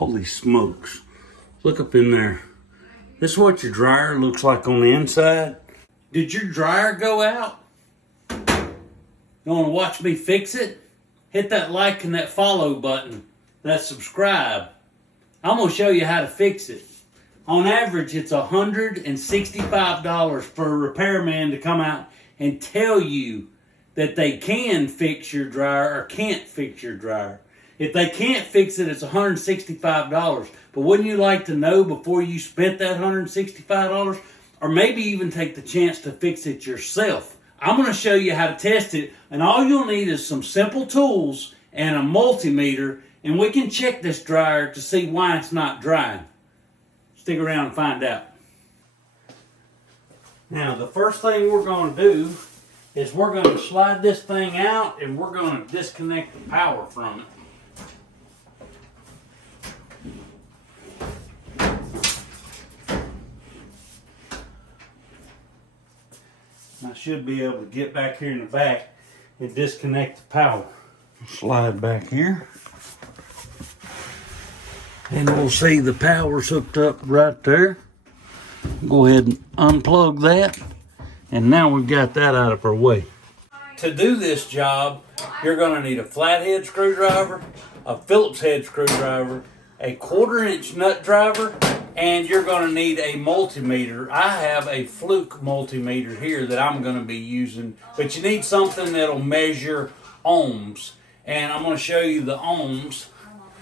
Holy smokes. Look up in there. This is what your dryer looks like on the inside. Did your dryer go out? You want to watch me fix it? Hit that like and that follow button. That subscribe. I'm going to show you how to fix it. On average, it's $165 for a repairman to come out and tell you that they can fix your dryer or can't fix your dryer. If they can't fix it, it's $165. But wouldn't you like to know before you spent that $165? Or maybe even take the chance to fix it yourself. I'm going to show you how to test it. And all you'll need is some simple tools and a multimeter. And we can check this dryer to see why it's not drying. Stick around and find out. Now, the first thing we're going to do is we're going to slide this thing out and we're going to disconnect the power from it. I should be able to get back here in the back and disconnect the power. Slide back here. And we'll see the power's hooked up right there. Go ahead and unplug that. And now we've got that out of our way. To do this job, you're going to need a flathead screwdriver, a Phillips head screwdriver, a 1/4 inch nut driver, and you're going to need a multimeter. I have a Fluke multimeter here that I'm going to be using, but you need something that'll measure ohms. And I'm going to show you the ohms,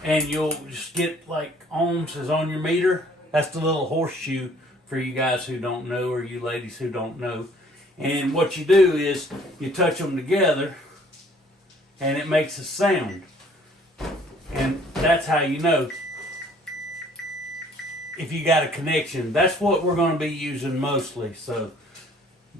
and you'll just get like ohms is on your meter. That's the little horseshoe for you guys who don't know, or you ladies who don't know. And what you do is you touch them together and it makes a sound. And that's how you know if you got a connection. That's what we're going to be using mostly. So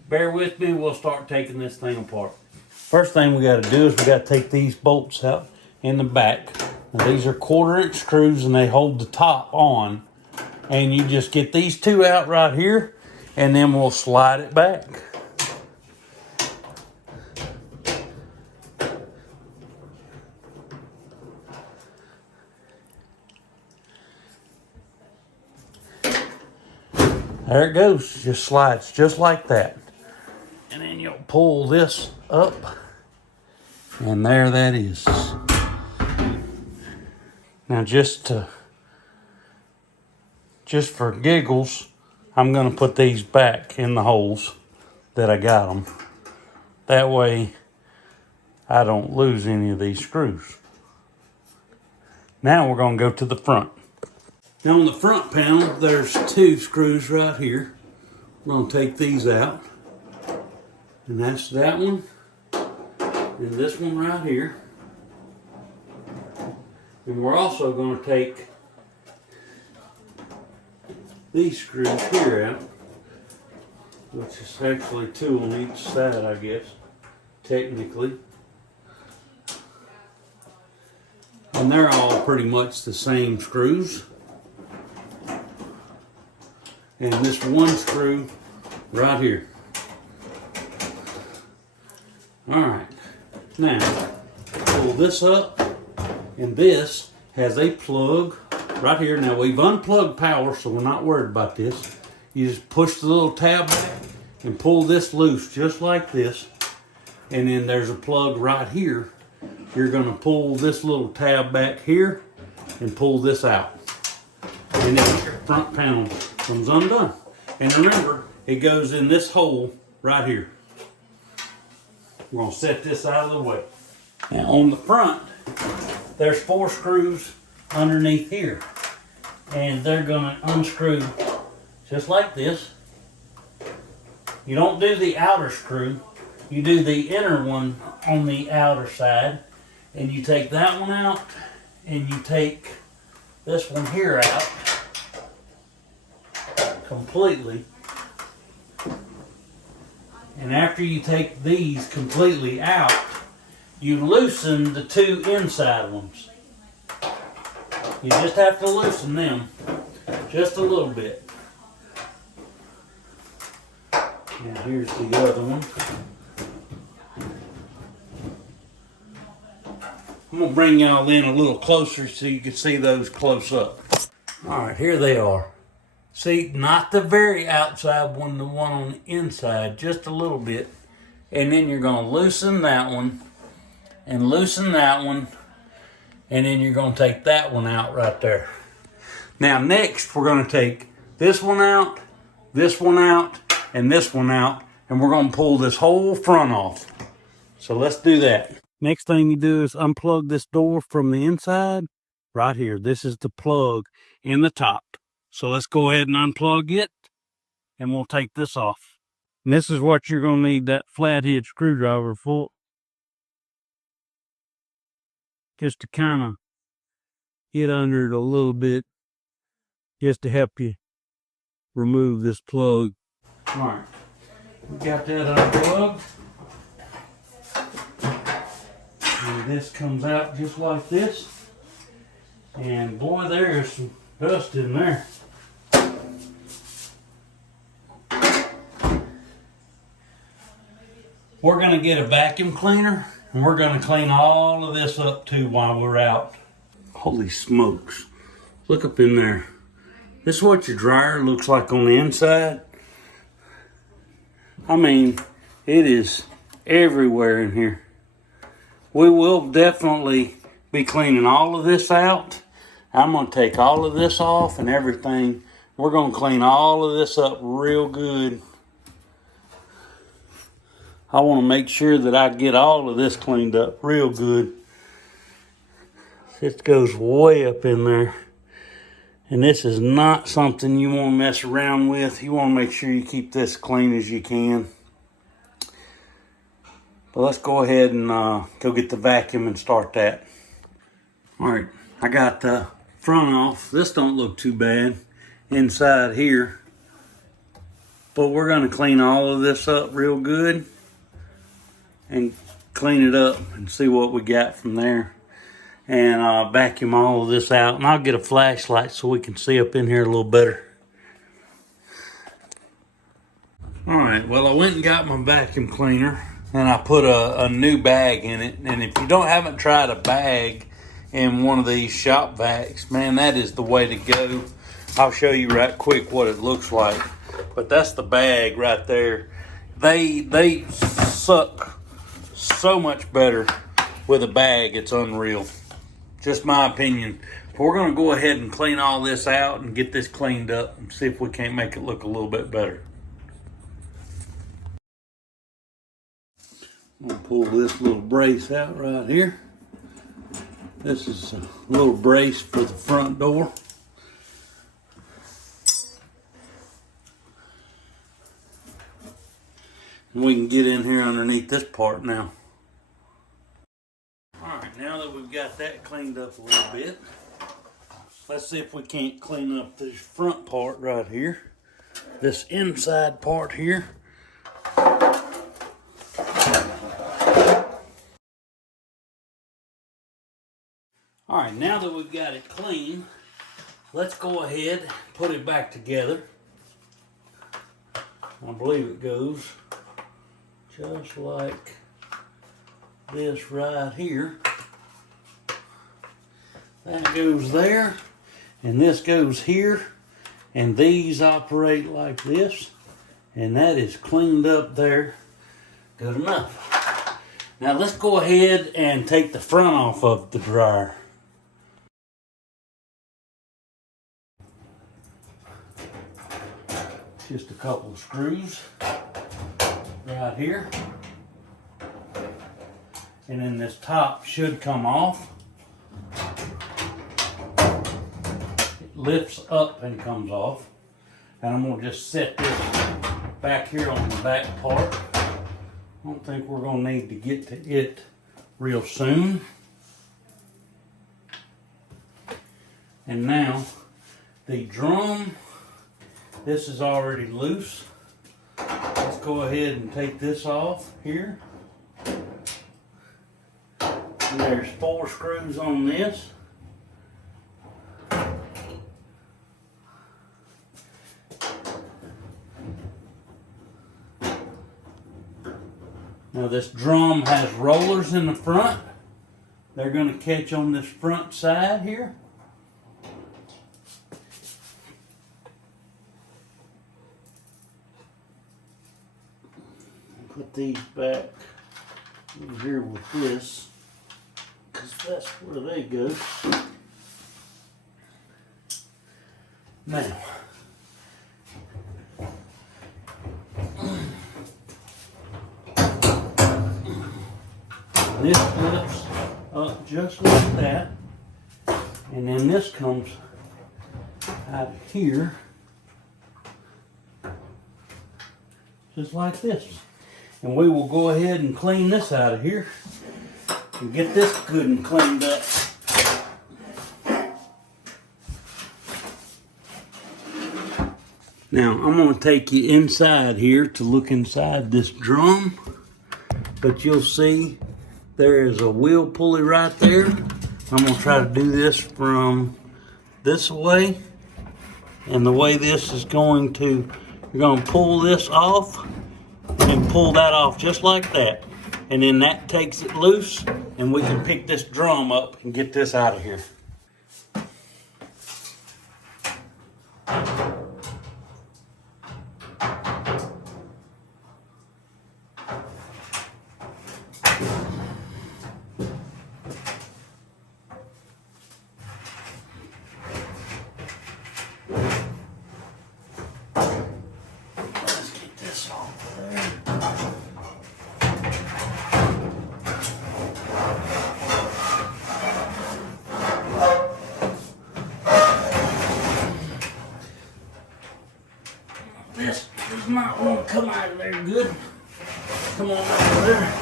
bear with me, we'll start taking this thing apart. First thing we got to do is we got to take these bolts out in the back. Now, these are 1/4 inch screws and they hold the top on. And you just get these two out right here and then we'll slide it back. There it goes, just slides just like that. And then you'll pull this up, and there that is. Now just for giggles, I'm gonna put these back in the holes that I got them. That way I don't lose any of these screws. Now we're gonna go to the front. Now on the front panel, there's 2 screws right here. We're going to take these out. And that's that one. And this one right here. And we're also going to take these screws here out. Which is actually 2 on each side, I guess. Technically. And they're all pretty much the same screws. And this one screw right here. Alright, now pull this up, and this has a plug right here. Now we've unplugged power, so we're not worried about this. You just push the little tab back and pull this loose just like this. And then there's a plug right here. You're going to pull this little tab back here and pull this out. And then your front panel comes undone. And remember, it goes in this hole right here. We're going to set this out of the way. Now on the front, there's 4 screws underneath here. And they're going to unscrew just like this. You don't do the outer screw. You do the inner one on the outer side. And you take that one out. And you take this one here out. Completely. And after you take these completely out, you loosen the 2 inside ones. You just have to loosen them just a little bit. And here's the other one. I'm gonna bring y'all in a little closer so you can see those close up. All right, here they are. See, not the very outside one, the one on the inside, just a little bit. And then you're gonna loosen that one and loosen that one, and then you're gonna take that one out right there. Now next, we're gonna take this one out, and this one out, and we're gonna pull this whole front off. So let's do that. Next thing you do is unplug this door from the inside right here. This is the plug in the top. So let's go ahead and unplug it, and we'll take this off. And this is what you're going to need that flathead screwdriver for. Just to kind of get under it a little bit, just to help you remove this plug. All right, we got that unplugged. And this comes out just like this. And boy, there is some dust in there. We're going to get a vacuum cleaner, and we're going to clean all of this up too while we're out. Holy smokes. Look up in there. This is what your dryer looks like on the inside. I mean, it is everywhere in here. We will definitely be cleaning all of this out. I'm going to take all of this off and everything. We're going to clean all of this up real good. I want to make sure that I get all of this cleaned up real good. This goes way up in there. And this is not something you want to mess around with. You want to make sure you keep this clean as you can. But let's go ahead and go get the vacuum and start that. All right, I got the front off. This don't look too bad inside here. But we're going to clean all of this up real good and clean it up and see what we got from there. And vacuum all of this out. And I'll get a flashlight so we can see up in here a little better. All right, well, I went and got my vacuum cleaner and I put a new bag in it. And if you haven't tried a bag in one of these shop vacs, man, that is the way to go. I'll show you right quick what it looks like. But that's the bag right there. They suck so much better with a bag. It's unreal. Just my opinion. But we're going to go ahead and clean all this out and get this cleaned up and see if we can't make it look a little bit better. I'm going to pull this little brace out right here. This is a little brace for the front door. And we can get in here underneath this part now. Alright, now that we've got that cleaned up a little bit, let's see if we can't clean up this front part right here. This inside part here. Alright, now that we've got it clean, let's go ahead and put it back together. I believe it goes just like this right here. That goes there, and this goes here, and these operate like this, and that is cleaned up there. Good enough. Now let's go ahead and take the front off of the dryer. Just a couple of screws right here. And then this top should come off. It lifts up and comes off. And I'm going to just set this back here on the back part. I don't think we're going to need to get to it real soon. And now the drum, this is already loose. Let's go ahead and take this off here. And there's 4 screws on this. Now this drum has rollers in the front they're going to catch on this front side here. Put these back in here with this, because that's where they go. Now, this flips up just like that, and then this comes out of here just like this. And we will go ahead and clean this out of here and get this good and cleaned up. Now I'm going to take you inside here to look inside this drum, but you'll see there is a wheel pulley right there. I'm going to try to do this from this way, and the way this is going to, you're going to pull this off and pull that off just like that, and then that takes it loose, and we can pick this drum up and get this out of here. Let's get this off there. This does not want to come out of there good. Come on out of there.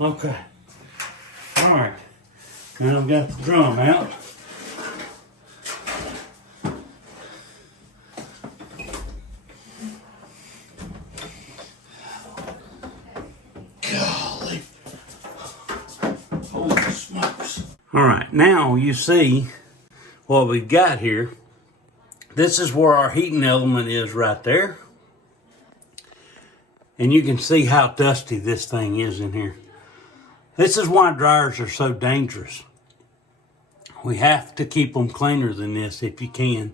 Okay. All right. Now I've got the drum out. Golly. Holy smokes. All right. Now you see what we've got here. This is where our heating element is right there. And you can see how dusty this thing is in here. This is why dryers are so dangerous. We have to keep them cleaner than this if you can.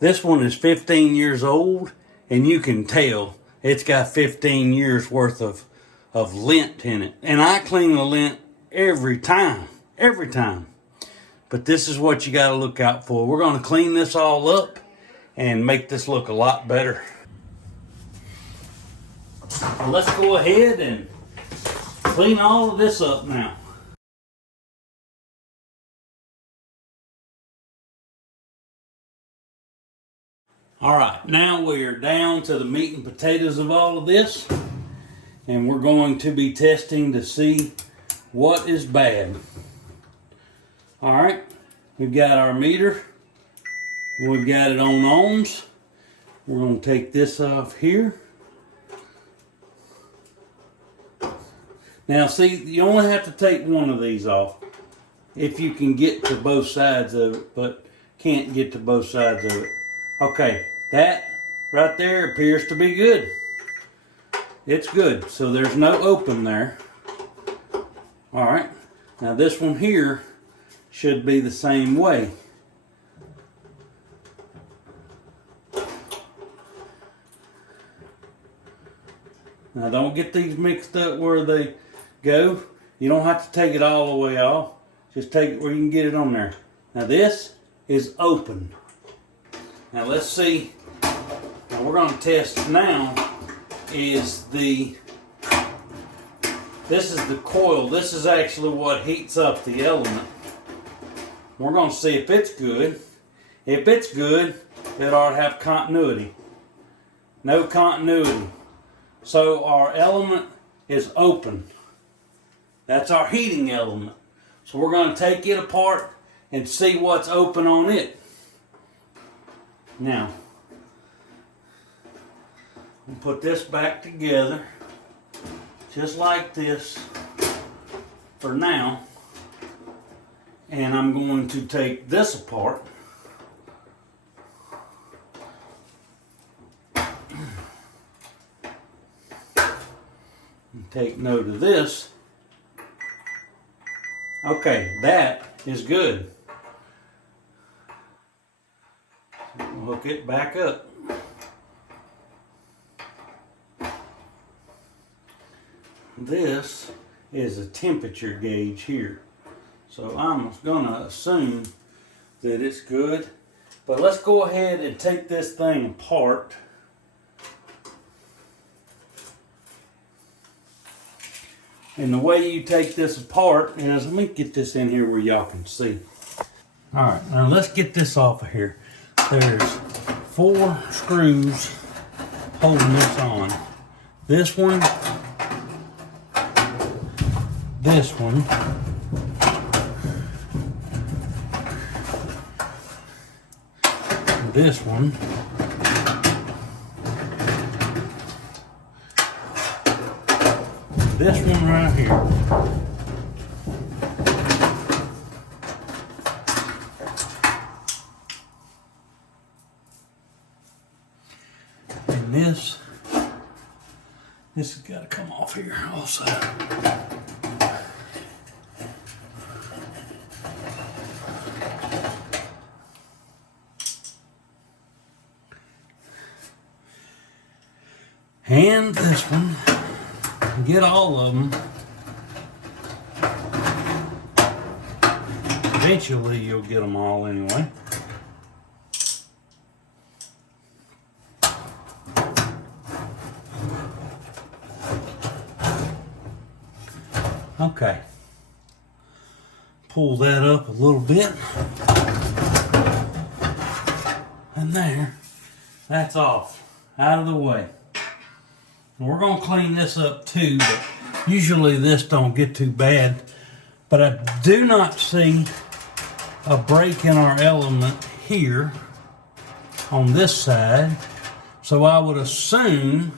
This one is 15 years old, and you can tell it's got 15 years worth of lint in it. And I clean the lint every time. But this is what you got to look out for. We're going to clean this all up and make this look a lot better. Well, let's go ahead and clean all of this up now. All right, now we are down to the meat and potatoes of all of this, and we're going to be testing to see what is bad. All right, we've got our meter. We've got it on ohms. We're going to take this off here. Now see, you only have to take one of these off if you can get to both sides of it, but can't get to both sides of it. Okay, that right there appears to be good. It's good, so there's no open there. All right, now this one here should be the same way. Now don't get these mixed up where they go. You don't have to take it all the way off. Just take it where you can get it on there. Now this is open. Now let's see. Now we're going to test now is this is the coil. This is actually what heats up the element. We're going to see if it's good. If it's good, it ought to have continuity. No continuity. So our element is open. That's our heating element. So we're going to take it apart and see what's open on it. Now, we'll put this back together just like this for now. And I'm going to take this apart. Take note of this. Okay, that is good. Hook it back up. This is a temperature gauge here. So I'm gonna assume that it's good. But let's go ahead and take this thing apart. And the way you take this apart is, let me get this in here where y'all can see. All right, now let's get this off of here. There's 4 screws holding this on. This one, this one, this one, this one right here. And this has got to come off here also. And this one, get all of them. Eventually you'll get them all anyway. Okay, pull that up a little bit. And there, that's off, out of the way. We're going to clean this up too, but usually this don't get too bad. But I do not see a break in our element here on this side. So I would assume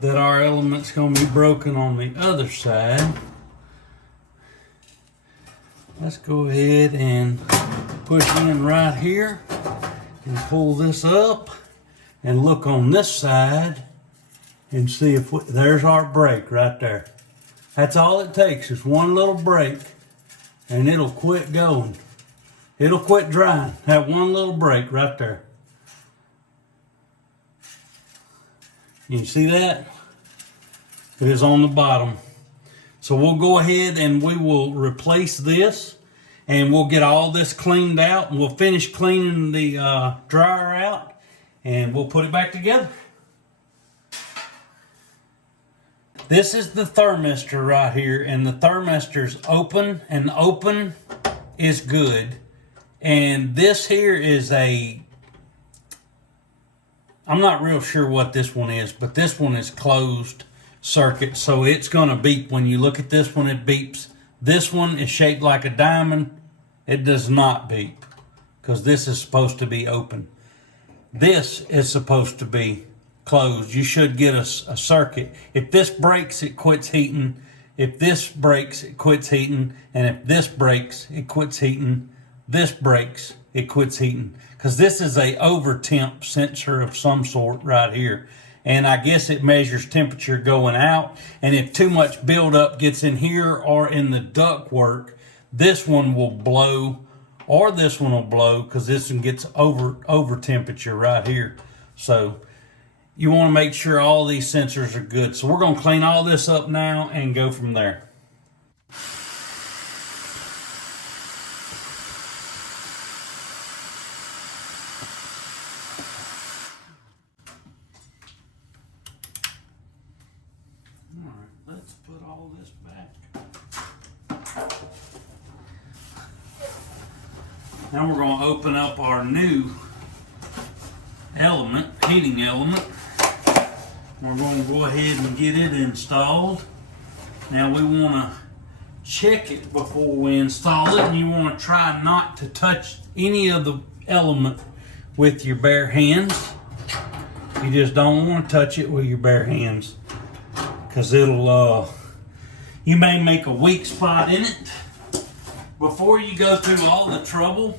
that our element's going to be broken on the other side. Let's go ahead and push in right here and pull this up and look on this side. And see if there's our break right there. That's all it takes is one little break and it'll quit going. It'll quit drying. That one little break right there. You see that? It is on the bottom. So we'll go ahead and we will replace this and we'll get all this cleaned out and we'll finish cleaning the dryer out and we'll put it back together. This is the thermistor right here, and the thermistor's open, and open is good. And this here is I'm not real sure what this one is, but this one is closed circuit, so it's gonna beep. When you look at this one, it beeps. This one is shaped like a diamond. It does not beep, because this is supposed to be open. This is supposed to be closed. You should get a circuit. If this breaks, it quits heating. If this breaks, it quits heating. And if this breaks, it quits heating. This breaks, it quits heating. Because this is a over temp sensor of some sort right here. And I guess it measures temperature going out. And if too much buildup gets in here or in the ductwork, this one will blow or this one will blow, because this one gets over temperature right here. So you want to make sure all these sensors are good. So we're going to clean all this up now and go from there. All right, let's put all this back. Now we're going to open up our new heating element. We're going to go ahead and get it installed. Now we want to check it before we install it, and you want to try not to touch any of the element with your bare hands. You just don't want to touch it with your bare hands, because it'll you may make a weak spot in it. Before you go through all the trouble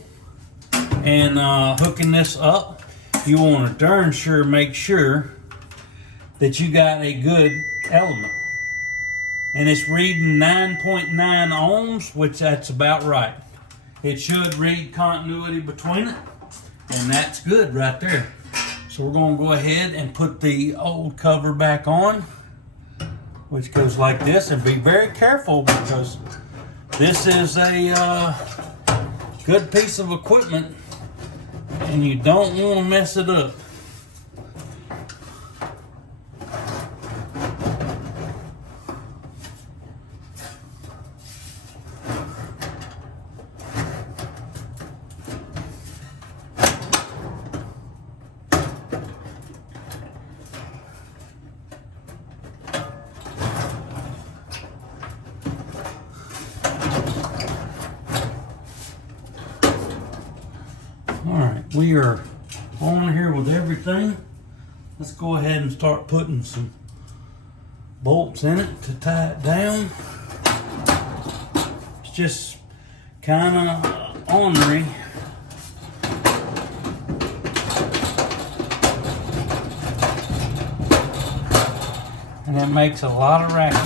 and hooking this up, you want to darn sure make sure that you got a good element. and it's reading 9.9 ohms, which that's about right. It should read continuity between it, and that's good right there. So we're going to go ahead and put the old cover back on, which goes like this, and be very careful because this is a good piece of equipment and you don't want to mess it up. Alright, we are on here with everything. Let's go ahead and start putting some bolts in it to tie it down. It's just kind of ornery. And it makes a lot of racket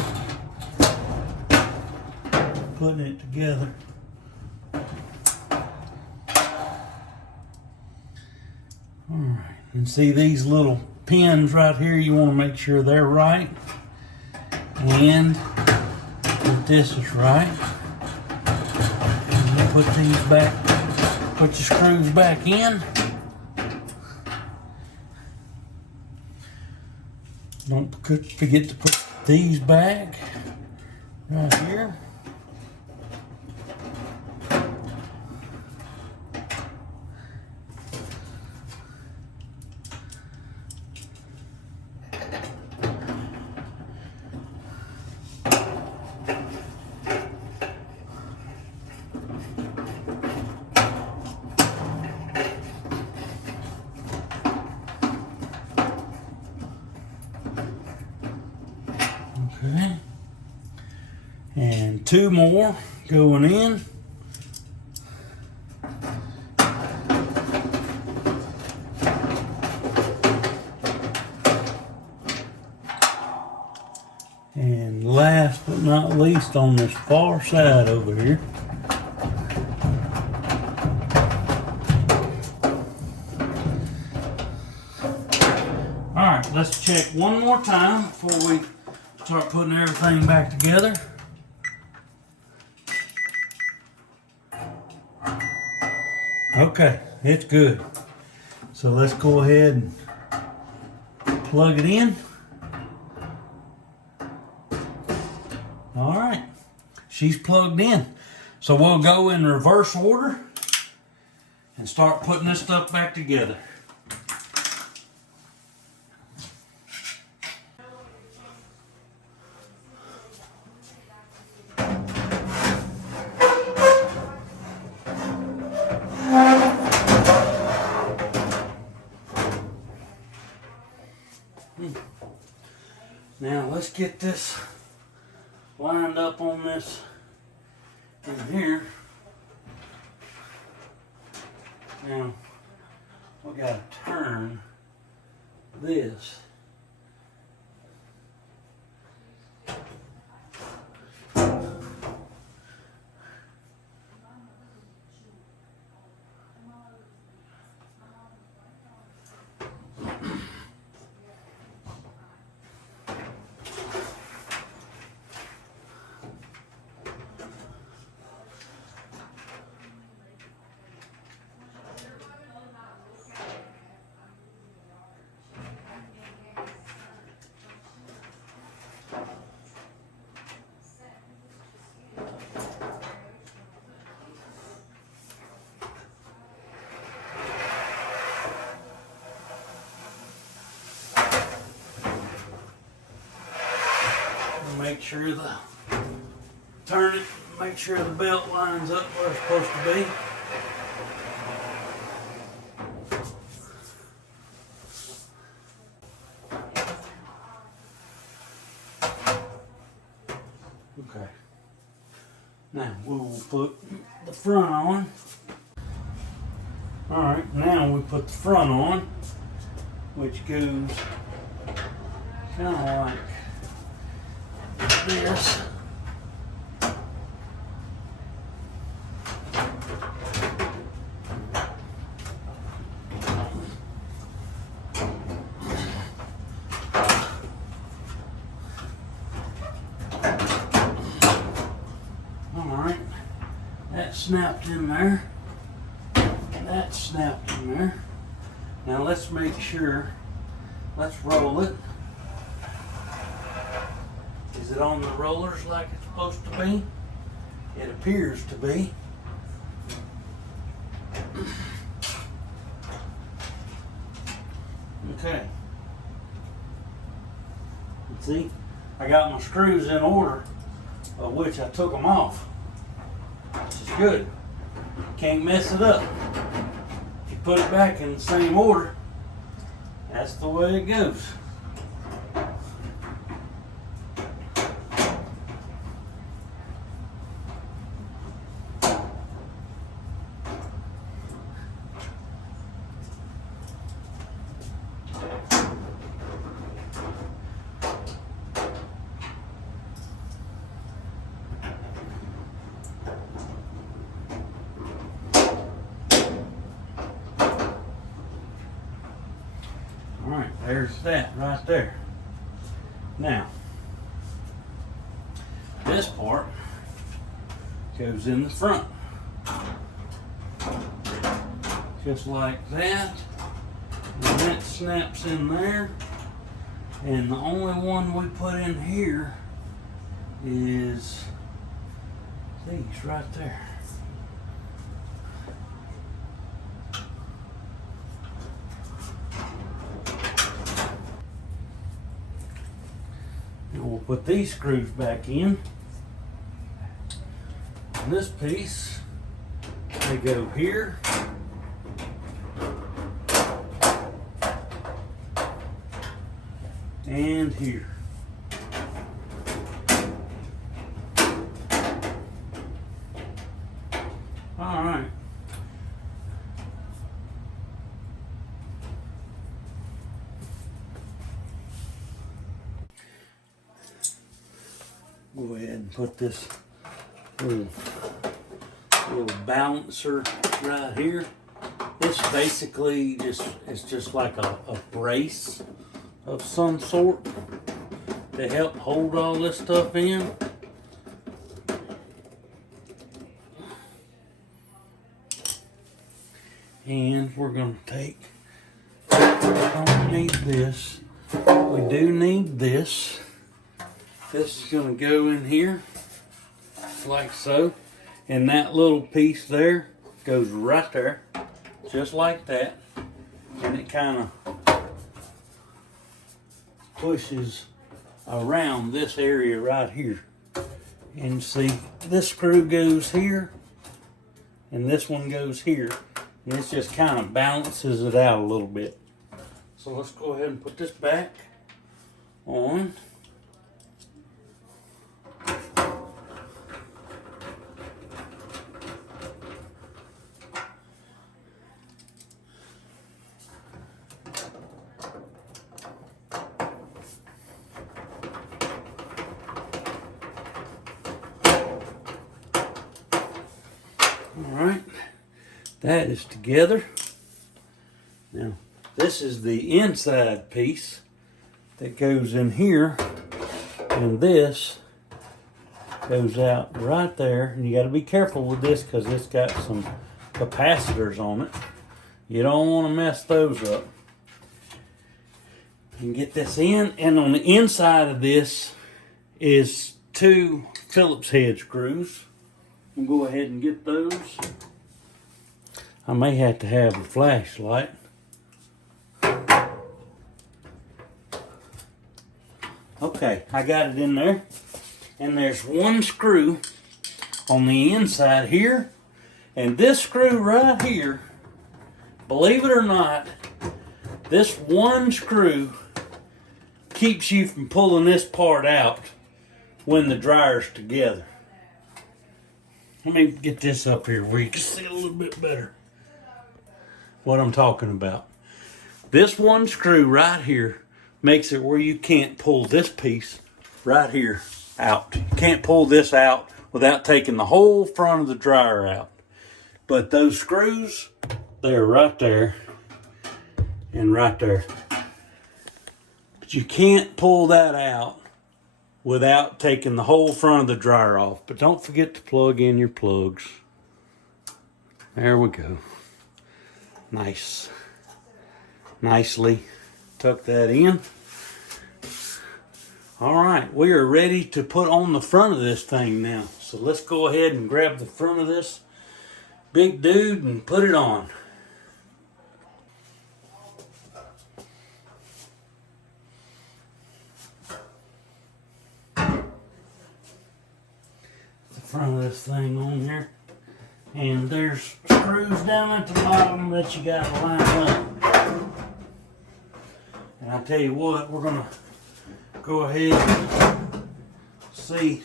putting it together. Alright, and see these little pins right here, you want to make sure they're right. And that this is right. And you put these back, put your screws back in. Don't forget to put these back right here. Okay. And two more going in. And last but not least, on this far side over here, alright, let's check one more time before we start putting everything back together. Okay, it's good. So let's go ahead and plug it in. All right, she's plugged in. So we'll go in reverse order and start putting this stuff back together. Now let's get this lined up on this in here. Now we gotta turn this. Make sure turn it, make sure the belt lines up where it's supposed to be. Okay. Now we will put the front on. Alright, now we put the front on, which goes kind of like this. Alright, that snapped in there. That snapped in there. Now let's make sure, let's roll it. Is it on the rollers like it's supposed to be? It appears to be. Okay. See, I got my screws in order, of which I took them off. This is good. Can't mess it up. If you put it back in the same order, that's the way it goes. Alright, there's that right there. Now, this part goes in the front. Just like that. And that snaps in there. And the only one we put in here is these right there. We'll put these screws back in. And this piece, they go here. And here. All right. Go ahead and put this little balancer right here. It's basically it's just like a brace of some sort to help hold all this stuff in. And we're going to take, we don't need this, we do need this. This is going to go in here like so, and that little piece there goes right there, just like that, and it kind of pushes around this area right here. And see, this screw goes here, and this one goes here, and this just kind of balances it out a little bit. So let's go ahead and put this back on. Alright, that is together. Now, this is the inside piece that goes in here, and this goes out right there. And you got to be careful with this because it's got some capacitors on it. You don't want to mess those up. You can get this in, and on the inside of this is 2 Phillips head screws. We'll go ahead and get those. I may have to have a flashlight. Okay, I got it in there. And there's 1 screw on the inside here. And this screw right here, believe it or not, this 1 screw keeps you from pulling this part out when the dryer's together. Let me get this up here where you can see a little bit better what I'm talking about. This 1 screw right here makes it where you can't pull this piece right here out. You can't pull this out without taking the whole front of the dryer out. But those screws, they're right there and right there. But you can't pull that out without taking the whole front of the dryer off. But don't forget to plug in your plugs. There we go. Nice. Nicely tuck that in. All right, we are ready to put on the front of this thing now. So let's go ahead and grab the front of this big dude and put it on. The front of this thing on here. And there's screws down at the bottom that you got to line up. And I tell you what, we're going to go ahead and see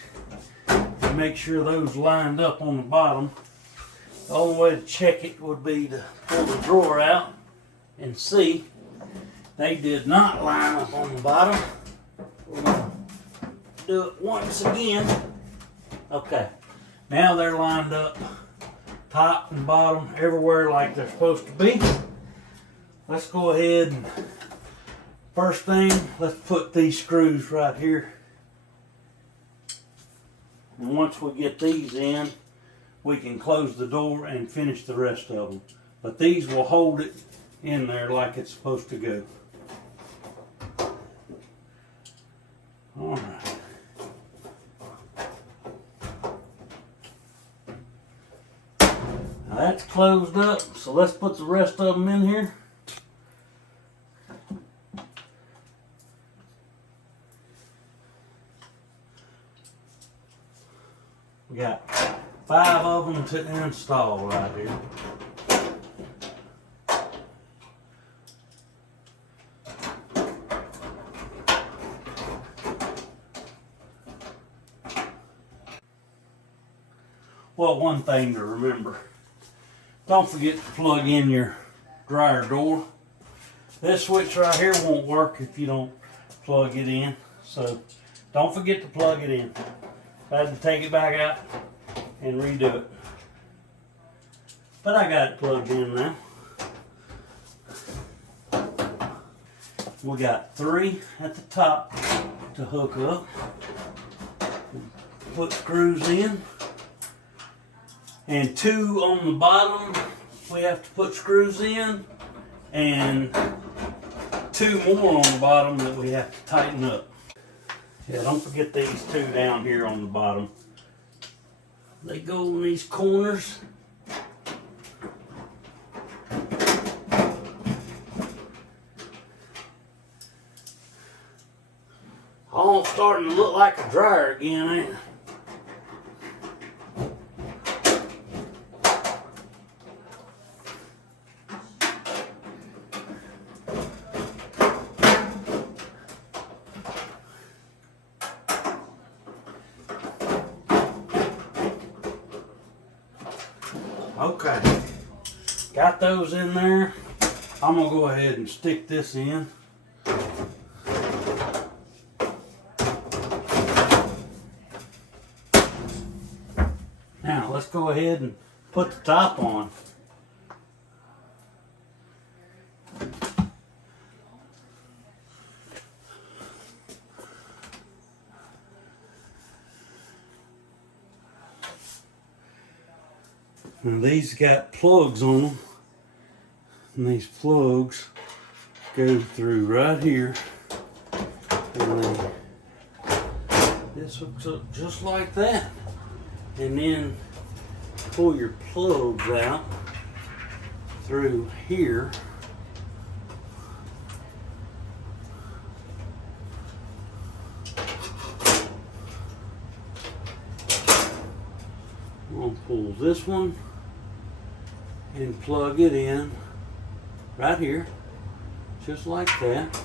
and make sure those lined up on the bottom. The only way to check it would be to pull the drawer out and see. They did not line up on the bottom. We're going to do it once again. Okay, now they're lined up top and bottom everywhere like they're supposed to be. Let's go ahead and first thing, let's put these screws right here. And once we get these in, we can close the door and finish the rest of them. But these will hold it in there like it's supposed to go. All right. Now that's closed up, so let's put the rest of them in here. We got 5 of them to install right here. Well, one thing to remember, don't forget to plug in your dryer door. This switch right here won't work if you don't plug it in, so don't forget to plug it in. I had to take it back out and redo it. But I got it plugged in now. We got 3 at the top to hook up. Put screws in. And 2 on the bottom we have to put screws in. And 2 more on the bottom that we have to tighten up. Yeah, don't forget these 2 down here on the bottom. They go in these corners. All starting to look like a dryer again, ain't it? Okay, got those in there. I'm gonna go ahead and stick this in. Now let's go ahead and put the top on. Now these got plugs on them, and these plugs go through right here, and then this hooks up just like that, and then pull your plugs out through here. We'll pull this one and plug it in right here, just like that.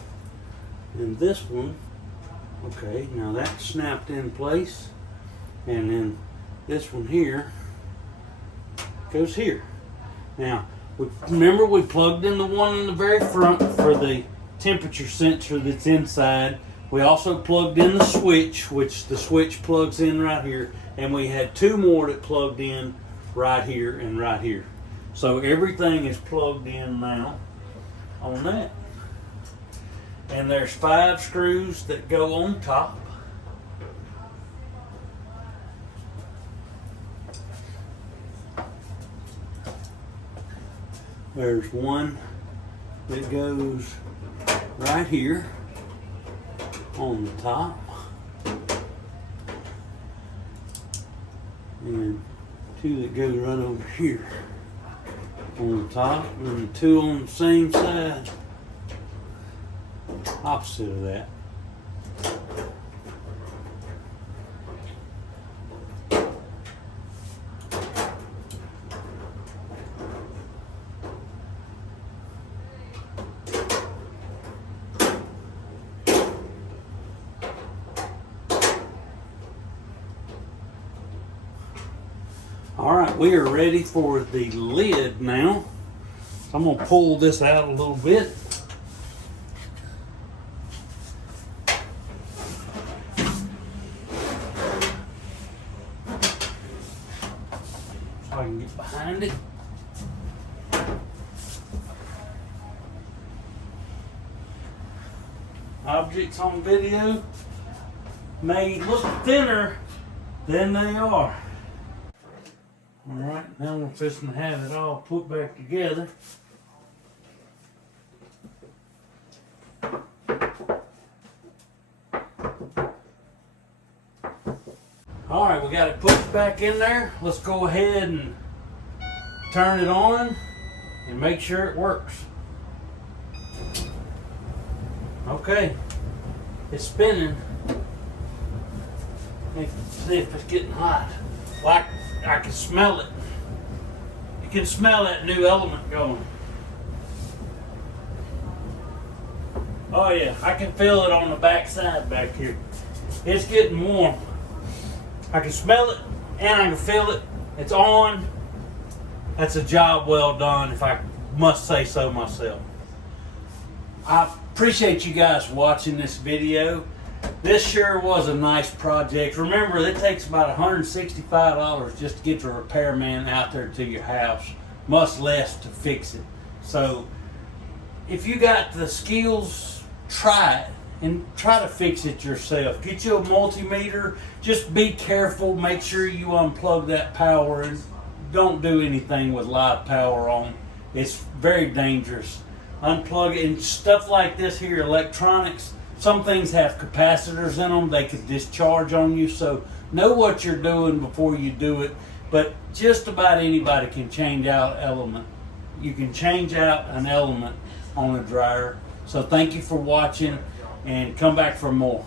And this one, okay, now that's snapped in place, and then this one here goes here. Now, remember we plugged in the one in the very front for the temperature sensor that's inside. We also plugged in the switch, which the switch plugs in right here, and we had 2 more that plugged in right here and right here. So everything is plugged in now on that. And there's 5 screws that go on top. There's one that goes right here on the top, and 2 that go right over here on the top, and 2 on the same side, opposite of that. All right, we are ready for the lid now. So I'm gonna pull this out a little bit. So I can get behind it. Objects on video may look thinner than they are. All right, now we're fixing to have it all put back together. All right, we got it put back in there. Let's go ahead and turn it on and make sure it works. Okay, it's spinning. Let's see if it's getting hot. Like I can smell it. You can smell that new element going. Oh yeah, I can feel it on the back side back here. It's getting warm. I can smell it and I can feel it. It's on. That's a job well done, if I must say so myself. I appreciate you guys watching this video. This sure was a nice project. Remember, it takes about $165 just to get the repairman out there to your house, much less to fix it. So if you got the skills, try it and try to fix it yourself. Get you a multimeter. Just be careful. Make sure you unplug that power and don't do anything with live power on. It's very dangerous. Unplug it. And stuff like this here, electronics, some things have capacitors in them. They could discharge on you. So know what you're doing before you do it. But just about anybody can change out element. You can change out an element on a dryer. So thank you for watching and come back for more.